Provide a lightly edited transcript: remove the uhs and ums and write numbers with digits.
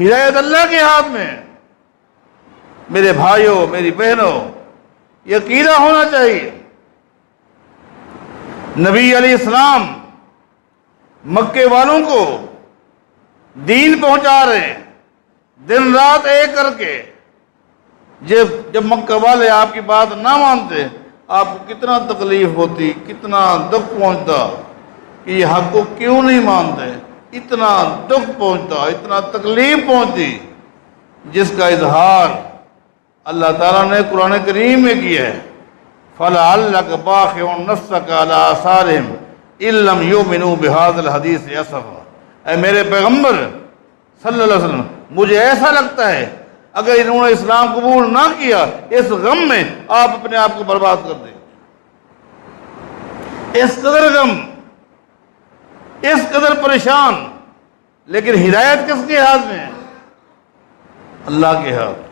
ہدایت اللہ کے ہاتھ میں ہے۔ میرے بھائیوں، میری بہنوں، یہ عقیدہ ہونا چاہیے۔ نبی علیہ السلام مکے والوں کو دین پہنچا رہے ہیں، دن رات ایک کر کے۔ جب مکہ والے آپ کی بات نہ مانتے، آپ کو کتنا تکلیف ہوتی، کتنا دکھ پہنچتا کہ یہ حق کو کیوں نہیں مانتے، اتنا دکھ پہنچتا، اتنا تکلیف پہنچتی، جس کا اظہار اللہ تعالیٰ نے قرآن کریم میں کیا ہے۔ فَلَعَلَّكَ بَاخِعٌ نَفْسَكَ عَلَىٰ آثَارِهِمْ إِن لَّمْ يُؤْمِنُوا بِهَٰذَا الْحَدِيثِ أَسَفًا۔ اے میرے پیغمبر صلی اللہ علیہ وسلم، مجھے ایسا لگتا ہے اگر انہوں نے اسلام قبول نہ کیا، اس غم میں آپ اپنے آپ کو برباد کر دیں۔ اس قدر غم، اس قدر پریشان، لیکن ہدایت کس کے ہاتھ میں ہے؟ اللہ کے ہاتھ۔